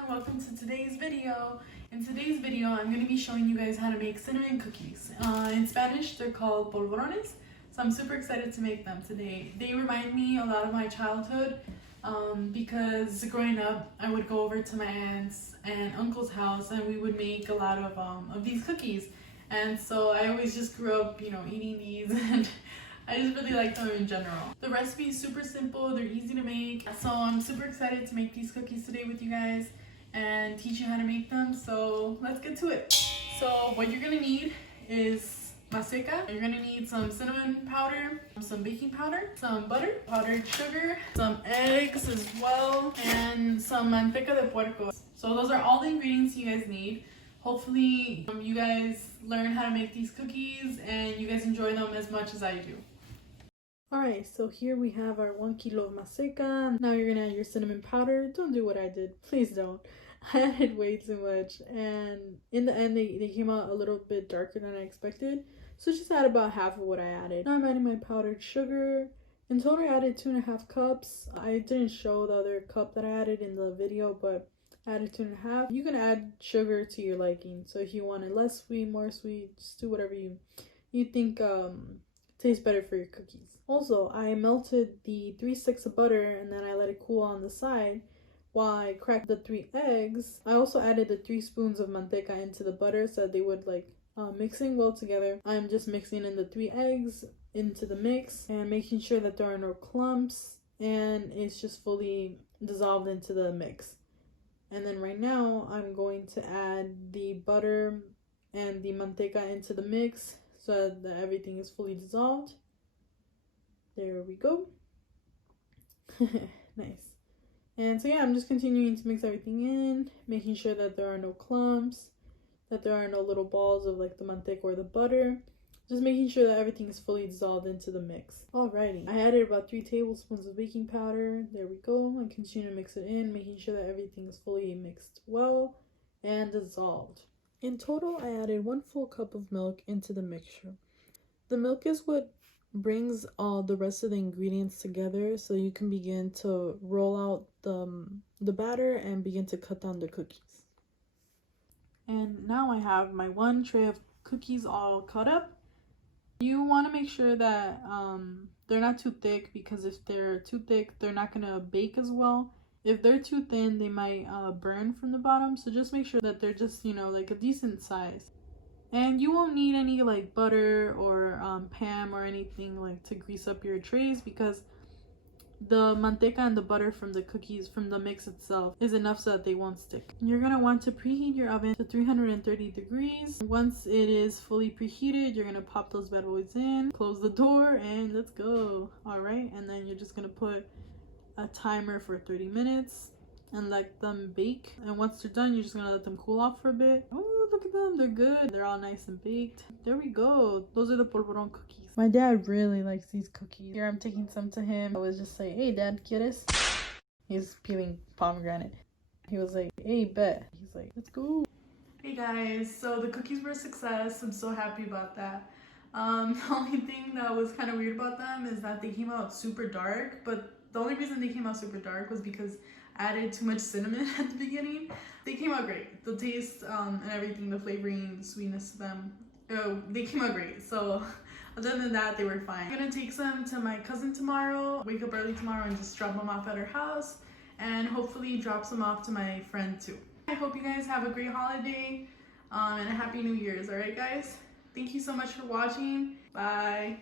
everyone, welcome to today's video. In today's video, I'm going to be showing you guys how to make cinnamon cookies. In Spanish, they're called polvorones, so I'm super excited to make them today. They remind me a lot of my childhood because growing up, I would go over to my aunt's and uncle's house and we would make a lot of these cookies. And so I always just grew up, eating these and I just really like them in general. The recipe is super simple, they're easy to make. So I'm super excited to make these cookies today with you guys and teach you how to make them. So let's get to it. So what you're gonna need is maseca. You're gonna need some cinnamon powder, some baking powder, some butter, powdered sugar, some eggs as well, and some manteca de puerco. So those are all the ingredients you guys need. Hopefully you guys learn how to make these cookies and you guys enjoy them as much as I do. Alright, so here we have our 1 kilo of maseca. Now you're gonna add your cinnamon powder. Don't do what I did. Please don't. I added way too much. And in the end, they came out a little bit darker than I expected. So just add about half of what I added. Now I'm adding my powdered sugar. In total, I added 2.5 cups. I didn't show the other cup that I added in the video, but I added 2.5. You can add sugar to your liking. So if you want it less sweet, more sweet, just do whatever you think tastes better for your cookies. Also, I melted the 3 sticks of butter and then I let it cool on the side while I cracked the 3 eggs. I also added the 3 spoons of manteca into the butter so that they would mixing well together. I'm just mixing in the 3 eggs into the mix and making sure that there are no clumps and it's just fully dissolved into the mix. And then right now I'm going to add the butter and the manteca into the mix so that everything is fully dissolved. There we go. Nice. And so yeah, I'm just continuing to mix everything in, making sure that there are no clumps, that there are no little balls of the manteca or the butter. Just making sure that everything is fully dissolved into the mix. Alrighty, I added about 3 tablespoons of baking powder. There we go. And continue to mix it in, making sure that everything is fully mixed well and dissolved. In total, I added 1 full cup of milk into the mixture. The milk is what brings all the rest of the ingredients together so you can begin to roll out the batter and begin to cut down the cookies. And now I have my 1 tray of cookies all cut up. You want to make sure that they're not too thick, because if they're too thick, they're not going to bake as well. If they're too thin, they might burn from the bottom. So just make sure that they're just, a decent size. And you won't need any butter or Pam or anything to grease up your trays, because the manteca and the butter from the cookies, from the mix itself, is enough so that they won't stick. You're going to want to preheat your oven to 330 degrees. Once it is fully preheated, you're going to pop those bad boys in, close the door, and let's go. Alright, and then you're just going to put a timer for 30 minutes and let them bake. And once they're done, you're just going to let them cool off for a bit. Oh, look at them. They're good. They're all nice and baked. There we go. Those are the polvorón cookies. My dad really likes these cookies. Here I'm taking some to him. I was just like, hey dad, ¿quieres? He's peeling pomegranate. He was like, hey, bet. He's like, let's go. Hey guys, so the cookies were a success. I'm so happy about that. The only thing that was kind of weird about them is that they came out super dark, but the only reason they came out super dark was because I added too much cinnamon at the beginning. They came out great. The taste and everything, the flavoring, the sweetness to them, they came out great. So other than that, they were fine. I'm gonna take some to my cousin tomorrow, wake up early tomorrow and just drop them off at her house, and hopefully drop some off to my friend too. I hope you guys have a great holiday and a happy New Year's. Alright guys, thank you so much for watching. Bye.